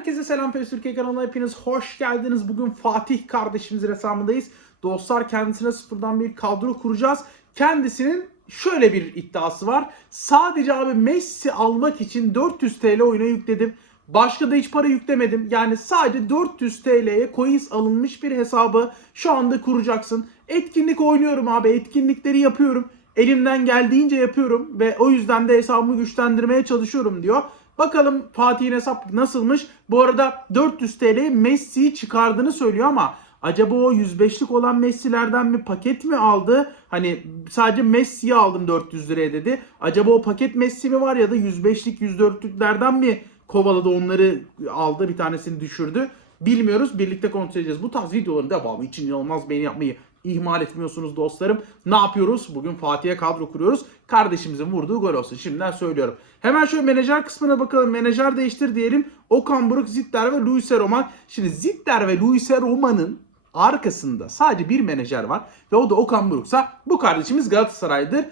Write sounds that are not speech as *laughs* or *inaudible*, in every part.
Herkese selam PES Türkiye kanalına hepiniz hoş geldiniz. Bugün Fatih kardeşimizin hesabındayız. Dostlar kendisine sıfırdan bir kadro kuracağız. Kendisinin şöyle bir iddiası var. Sadece abi Messi almak için 400 TL oyuna yükledim. Başka da hiç para yüklemedim. Yani sadece 400 TL'ye coins alınmış bir hesabı şu anda kuracaksın. Etkinlik oynuyorum abi. Etkinlikleri yapıyorum. Elimden geldiğince yapıyorum ve o yüzden de hesabımı güçlendirmeye çalışıyorum diyor. Bakalım Fatih'in hesap nasılmış? Bu arada 400 TL Messi'yi çıkardığını söylüyor ama acaba o 105'lik olan Messi'lerden mi paket mi aldı? Hani sadece Messi'yi aldım 400 liraya dedi. Acaba o paket Messi mi var ya da 105'lik 104'lüklerden mi kovaladı onları aldı bir tanesini düşürdü? Bilmiyoruz. Birlikte kontrol edeceğiz. Bu tarz videoların devamı için inanılmaz beğeni yapmayı ihmal etmiyorsunuz dostlarım. Ne yapıyoruz? Bugün Fatih'e kadro kuruyoruz. Kardeşimizin vurduğu gol olsun. Şimdiden söylüyorum. Hemen şöyle menajer kısmına bakalım. Menajer değiştir diyelim. Okan Buruk, Zitter ve Luis Roman. Şimdi Zitter ve Luis Roman'ın arkasında sadece bir menajer var. Ve o da Okan Buruk'sa bu kardeşimiz Galatasaray'dır.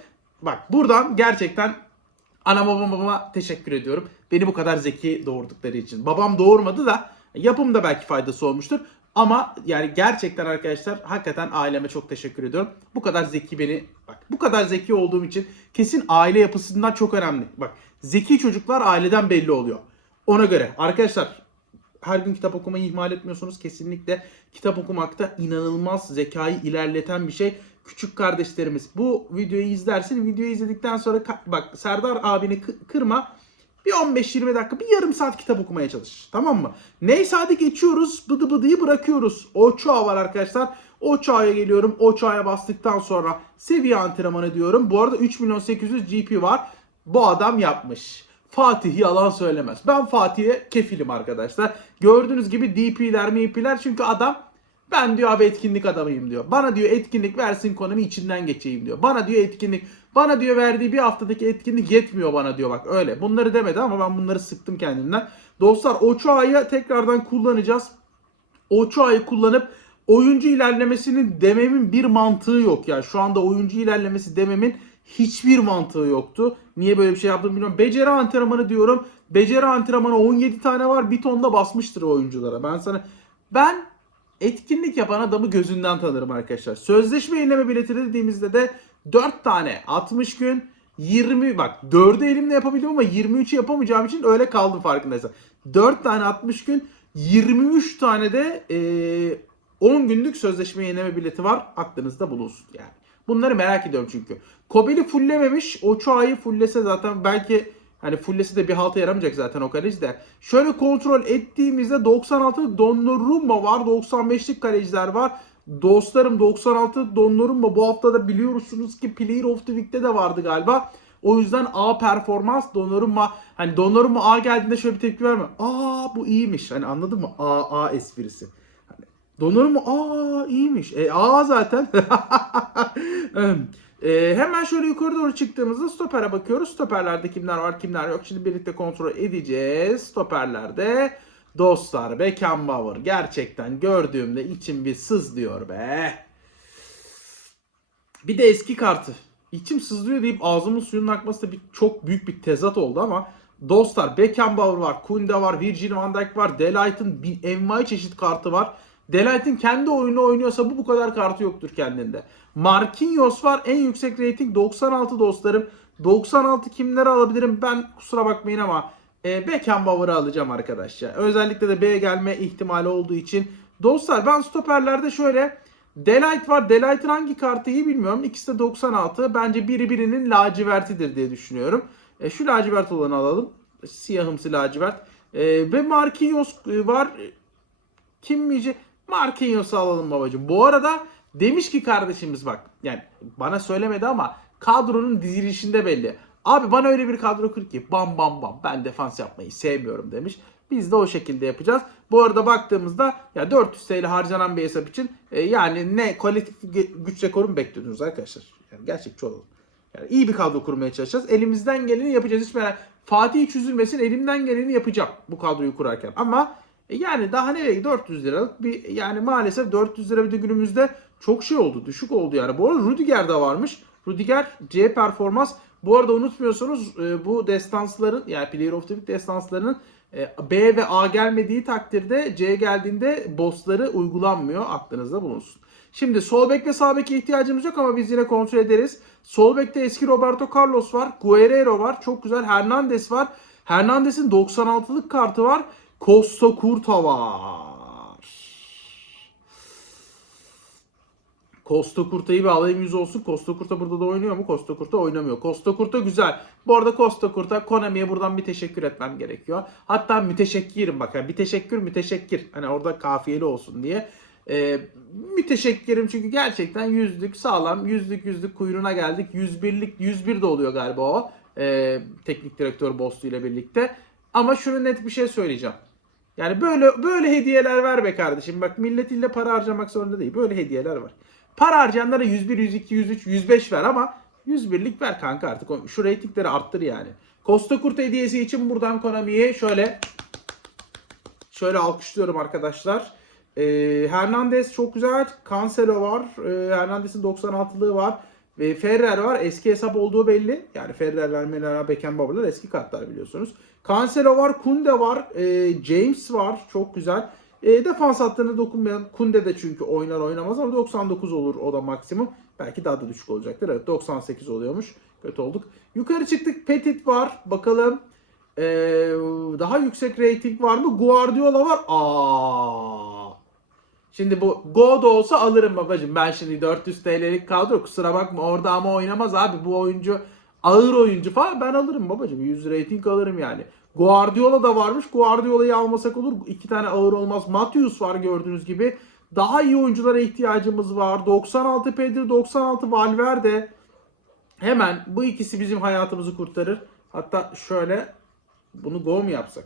Bak buradan gerçekten Ana babama teşekkür ediyorum. Beni bu kadar zeki doğurdukları için. Babam doğurmadı da yapımda belki faydası olmuştur. Ama yani gerçekten arkadaşlar hakikaten aileme çok teşekkür ediyorum. Bu kadar zeki beni bak bu kadar zeki olduğum için kesin aile yapısından çok önemli. Bak zeki çocuklar aileden belli oluyor. Ona göre arkadaşlar her gün kitap okumayı ihmal etmiyorsunuz. Kesinlikle kitap okumakta inanılmaz zekayı ilerleten bir şey. Küçük kardeşlerimiz bu videoyu izlersin. Videoyu izledikten sonra bak Serdar abini kı- kırma. Bir 15-20 dakika, bir yarım saat kitap okumaya çalış. Tamam mı? Neyse hadi geçiyoruz. Bıdı bıdıyı bırakıyoruz. Ochoa var arkadaşlar. Ochoa'ya geliyorum. Ochoa'ya bastıktan sonra seviye antrenmanı diyorum. Bu arada 3 milyon 800 GP var. Bu adam yapmış. Fatih yalan söylemez. Ben Fatih'e kefilim arkadaşlar. Gördüğünüz gibi DP'ler MP'ler çünkü adam ben diyor abi etkinlik adamıyım diyor. Bana diyor etkinlik versin konumu içinden geçeyim diyor. Bana diyor etkinlik bana diyor verdiği bir haftadaki etkinlik yetmiyor bana diyor bak öyle. Bunları demedi ama ben bunları sıktım kendimden. Dostlar Ochoa'yı tekrardan kullanacağız. Ochoa'yı kullanıp oyuncu ilerlemesinin dememin bir mantığı yok ya. Şu anda oyuncu ilerlemesi dememin hiçbir mantığı yoktu. Niye böyle bir şey yaptım bilmiyorum. Beceri antrenmanı diyorum. Beceri antrenmanı 17 tane var. Bir tonda basmıştır oyunculara. Ben sana ben etkinlik yapan adamı gözünden tanırım arkadaşlar. Sözleşme yenileme bileti dediğimizde de 4 tane 60 gün 20 bak 4'ü elimle yapabildim ama 23'ü yapamayacağım için öyle kaldım farkındaysan. 4 tane 60 gün 23 tane de eee, 10 günlük sözleşme yenileme bileti var. Aklınızda bulunsun yani. Bunları merak ediyorum çünkü. Kobel'i fulllememiş. Ochoa'yı fulllese zaten belki hani fullese de bir halta yaramayacak zaten o kaleci de. Şöyle kontrol ettiğimizde 96 Donnarumma var. 95'lik kaleciler var. Dostlarım 96 Donnarumma bu hafta da biliyorsunuz ki Player of the Week'te de vardı galiba. O yüzden A performans Donnarumma hani Donnarumma A geldiğinde şöyle bir tepki verme. Aa bu iyiymiş. Hani anladın mı? A A esprisi. Hani Donnarumma aa iyiymiş. E A zaten. *laughs* e, hemen şöyle yukarı doğru çıktığımızda stopere bakıyoruz. Stoperlerde kimler var kimler yok. Şimdi birlikte kontrol edeceğiz. Stoperlerde dostlar Beckenbauer gerçekten gördüğümde içim bir sızlıyor be. Bir de eski kartı. İçim sızlıyor deyip ağzımın suyunun akması da bir, çok büyük bir tezat oldu ama dostlar Beckenbauer var, Kunde var, Virgil van Dijk var, Delight'ın envai çeşit kartı var. Delight'ın kendi oyunu oynuyorsa bu bu kadar kartı yoktur kendinde. Marquinhos var en yüksek rating 96 dostlarım. 96 kimleri alabilirim ben kusura bakmayın ama e, Beckenbauer'ı alacağım arkadaşlar. Özellikle de B'ye gelme ihtimali olduğu için. Dostlar ben stoperlerde şöyle Delight var. Delight'ın hangi kartı iyi bilmiyorum. İkisi de 96. Bence biri birinin lacivertidir diye düşünüyorum. E, şu lacivert olanı alalım. Siyahımsı lacivert. E, ve Marquinhos e, var. Kim miyece? Marquinhos'u alalım babacığım. Bu arada demiş ki kardeşimiz bak. Yani bana söylemedi ama kadronun dizilişinde belli. Abi bana öyle bir kadro kur ki bam bam bam ben defans yapmayı sevmiyorum demiş. Biz de o şekilde yapacağız. Bu arada baktığımızda ya 400 TL harcanan bir hesap için e, yani ne kolektif gü- güç rekoru mu bekliyordunuz arkadaşlar? Yani gerçekçi olalım. Yani iyi bir kadro kurmaya çalışacağız. Elimizden geleni yapacağız. Hiç merak Fatih hiç üzülmesin. Elimden geleni yapacağım bu kadroyu kurarken. Ama yani daha nereye 400 liralık bir yani maalesef 400 lira bir de günümüzde çok şey oldu. Düşük oldu yani. Bu arada Rudiger de varmış. Rudiger C performans. Bu arada unutmuyorsunuz e, bu destansların yani Player of the Week destanslarının E, B ve A gelmediği takdirde C geldiğinde bossları uygulanmıyor. Aklınızda bulunsun. Şimdi sol bek ve sağ beke ihtiyacımız yok ama biz yine kontrol ederiz. Sol bekte eski Roberto Carlos var. Guerrero var. Çok güzel. Hernandez var. Hernandez'in 96'lık kartı var. Costa Curta var. Costa Curta'yı bir alayım yüz olsun. Costa Curta burada da oynuyor mu? Costa Curta oynamıyor. Costa Curta güzel. Bu arada Costa Curta Konami'ye buradan bir teşekkür etmem gerekiyor. Hatta müteşekkirim bak. Yani bir teşekkür müteşekkir. Hani orada kafiyeli olsun diye. Ee, müteşekkirim çünkü gerçekten yüzlük sağlam. Yüzlük yüzlük kuyruğuna geldik. 101'lik 101 de oluyor galiba o. Ee, teknik direktör Bostu ile birlikte. Ama şunu net bir şey söyleyeceğim. Yani böyle böyle hediyeler ver be kardeşim. Bak millet ille para harcamak zorunda değil. Böyle hediyeler var. Para harcayanlara 101, 102, 103, 105 ver ama 101'lik ver kanka artık. Şu reytingleri arttır yani. Costa Curta hediyesi için buradan Konami'ye şöyle şöyle alkışlıyorum arkadaşlar. Ee, Hernandez çok güzel. Cancelo var. Ee, Hernandez'in 96'lığı var. Ve Ferrer var. Eski hesap olduğu belli. Yani Ferrer'ler, Melera, Beckenbauer'lar eski kartlar biliyorsunuz. Cancelo var. Kunde var. ee, James var. Çok güzel. E, defans hattına dokunmayan Kunde de çünkü oynar oynamaz ama 99 olur o da maksimum. Belki daha da düşük olacaktır. Evet 98 oluyormuş. Kötü olduk. Yukarı çıktık. Petit var. Bakalım. Ee, daha yüksek rating var mı? Guardiola var. Aa. Şimdi bu Go da olsa alırım babacım. Ben şimdi 400 TL'lik kadro kusura bakma orada ama oynamaz abi. Bu oyuncu ağır oyuncu falan ben alırım babacım. 100 rating alırım yani. Guardiola da varmış. Guardiola'yı almasak olur. İki tane ağır olmaz. Matius var gördüğünüz gibi. Daha iyi oyunculara ihtiyacımız var. 96 Pedri, 96 Valverde. Hemen bu ikisi bizim hayatımızı kurtarır. Hatta şöyle bunu go mu yapsak?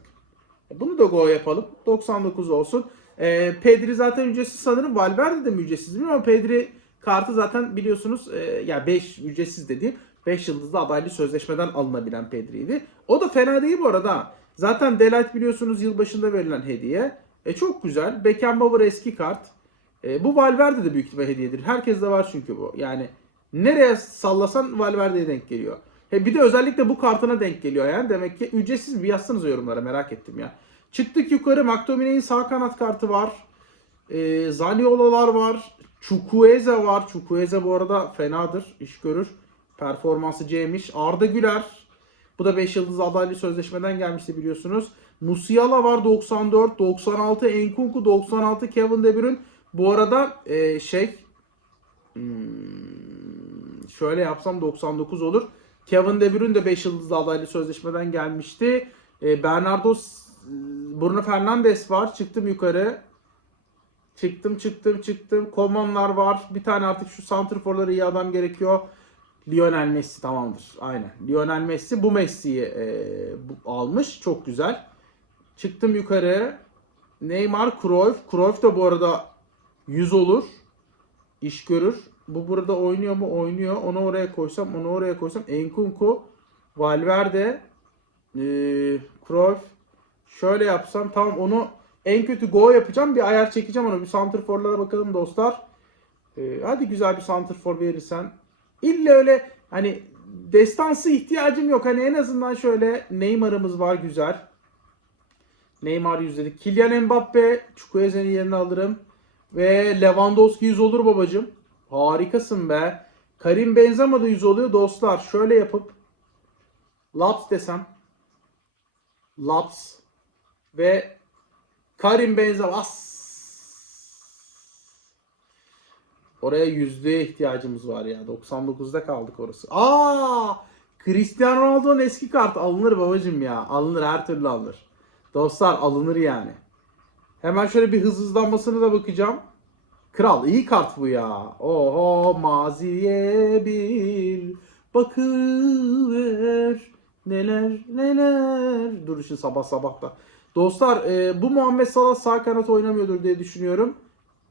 E, Bunu da go yapalım. 99 olsun. Ee, Pedri zaten ücretsiz sanırım. Valverde de ücretsiz bilmiyorum ama Pedri kartı zaten biliyorsunuz e, ya 5 ücretsiz dediğim 5 yıldızlı adaylı sözleşmeden alınabilen Pedri'ydi. O da fena değil bu arada. Zaten Delight biliyorsunuz yılbaşında verilen hediye. E çok güzel. Beckenbauer eski kart. E, bu Valverde de büyük ihtimal hediyedir. Herkes de var çünkü bu. Yani nereye sallasan Valverde'ye denk geliyor. He, bir de özellikle bu kartına denk geliyor yani. Demek ki ücretsiz bir yazsanız yorumlara merak ettim ya. Çıktık yukarı. McTominay'in sağ kanat kartı var. E, Zaniolo'lar var. Chukwueze var. Chukwueze bu arada fenadır. iş görür. Performansı C'miş. Arda Güler. Bu da 5 yıldız adaylı sözleşmeden gelmişti biliyorsunuz. Musiala var 94, 96 Enkunku, 96 Kevin De Bruyne. Bu arada e, şey hmm, şöyle yapsam 99 olur. Kevin De Bruyne de 5 yıldızlı adaylı sözleşmeden gelmişti. E, Bernardo Bruno Fernandes var. Çıktım yukarı. Çıktım çıktım çıktım. Komanlar var. Bir tane artık şu santrforları iyi adam gerekiyor. Lionel Messi tamamdır. Aynen. Lionel Messi bu Messi'yi e, bu- almış. Çok güzel. Çıktım yukarı. Neymar, Cruyff. Cruyff da bu arada 100 olur. İş görür. Bu burada oynuyor mu? Oynuyor. Onu oraya koysam, onu oraya koysam. Enkunku, Valverde, e, Cruyff. Şöyle yapsam tamam onu en kötü go yapacağım. Bir ayar çekeceğim onu. Bir santrforlara bakalım dostlar. E, hadi güzel bir santrfor verirsen. İlle öyle hani destansı ihtiyacım yok. Hani en azından şöyle Neymar'ımız var güzel. Neymar yüzdedik. Kylian Mbappe Chukwueze'nin yerine alırım. Ve Lewandowski 100 olur babacım. Harikasın be. Karim Benzema da 100 oluyor dostlar. Şöyle yapıp Laps desem. Laps ve Karim Benzema. As. Oraya yüzdeye ihtiyacımız var ya. 99'da kaldık orası. Aa! Cristiano Ronaldo'nun eski kartı alınır babacım ya. Alınır her türlü alınır. Dostlar alınır yani. Hemen şöyle bir hız hızlanmasına da bakacağım. Kral iyi kart bu ya. Oho maziye bir bakıver. Neler neler. Dur şu sabah sabah da. Dostlar e, bu Muhammed Salah sağ kanat oynamıyordur diye düşünüyorum.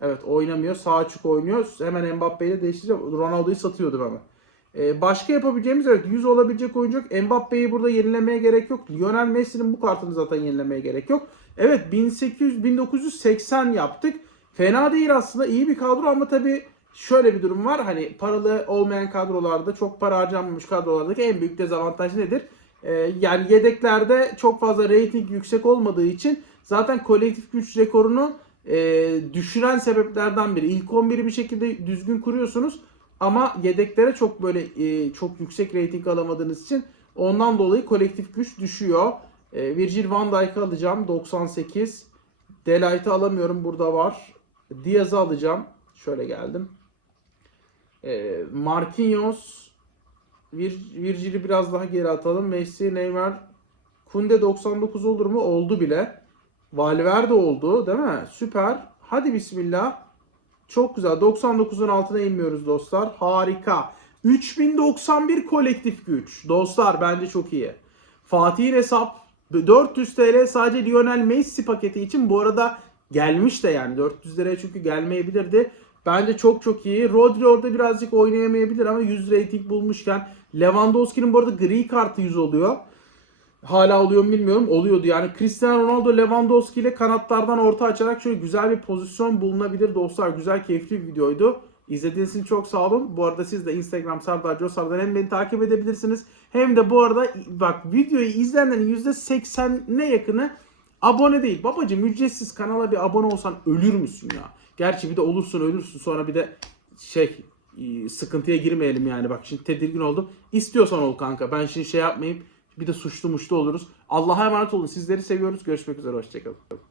Evet oynamıyor. Sağ açık oynuyor. Hemen Mbappe'yi de değiştireceğim. Ronaldo'yu satıyordum hemen. Ee, başka yapabileceğimiz evet 100 olabilecek oyuncu yok. Mbappe'yi burada yenilemeye gerek yok. Lionel Messi'nin bu kartını zaten yenilemeye gerek yok. Evet 1800 1980 yaptık. Fena değil aslında. iyi bir kadro ama tabii şöyle bir durum var. Hani paralı olmayan kadrolarda çok para harcanmamış kadrolardaki en büyük dezavantaj nedir? Ee, yani yedeklerde çok fazla rating yüksek olmadığı için zaten kolektif güç rekorunu e, düşüren sebeplerden biri. İlk 11'i bir şekilde düzgün kuruyorsunuz ama yedeklere çok böyle e, çok yüksek rating alamadığınız için ondan dolayı kolektif güç düşüyor. E, Virgil van Dijk'ı alacağım 98. Delight'ı alamıyorum burada var. Diaz'ı alacağım. Şöyle geldim. E, Marquinhos Vir, Virgil'i biraz daha geri atalım. Messi, Neymar, Kunde 99 olur mu? Oldu bile. Valverde oldu değil mi? Süper. Hadi bismillah. Çok güzel. 99'un altına inmiyoruz dostlar. Harika. 3091 kolektif güç. Dostlar bence çok iyi. Fatih'in hesap 400 TL sadece Lionel Messi paketi için bu arada gelmiş de yani 400 liraya çünkü gelmeyebilirdi. Bence çok çok iyi. Rodri orada birazcık oynayamayabilir ama 100 rating bulmuşken Lewandowski'nin bu arada gri kartı 100 oluyor. Hala oluyor mu bilmiyorum. Oluyordu yani. Cristiano Ronaldo Lewandowski ile kanatlardan orta açarak şöyle güzel bir pozisyon bulunabilir dostlar. Güzel keyifli bir videoydu. İzlediğiniz için çok sağ olun. Bu arada siz de Instagram Sardar Cosar'dan hem beni takip edebilirsiniz. Hem de bu arada bak videoyu izleyenlerin %80'ine yakını abone değil. Babacım ücretsiz kanala bir abone olsan ölür müsün ya? Gerçi bir de olursun ölürsün sonra bir de şey e, sıkıntıya girmeyelim yani. Bak şimdi tedirgin oldum. İstiyorsan ol kanka. Ben şimdi şey yapmayayım. Bir de suçlu muşlu oluruz. Allah'a emanet olun. Sizleri seviyoruz. Görüşmek üzere. Hoşçakalın.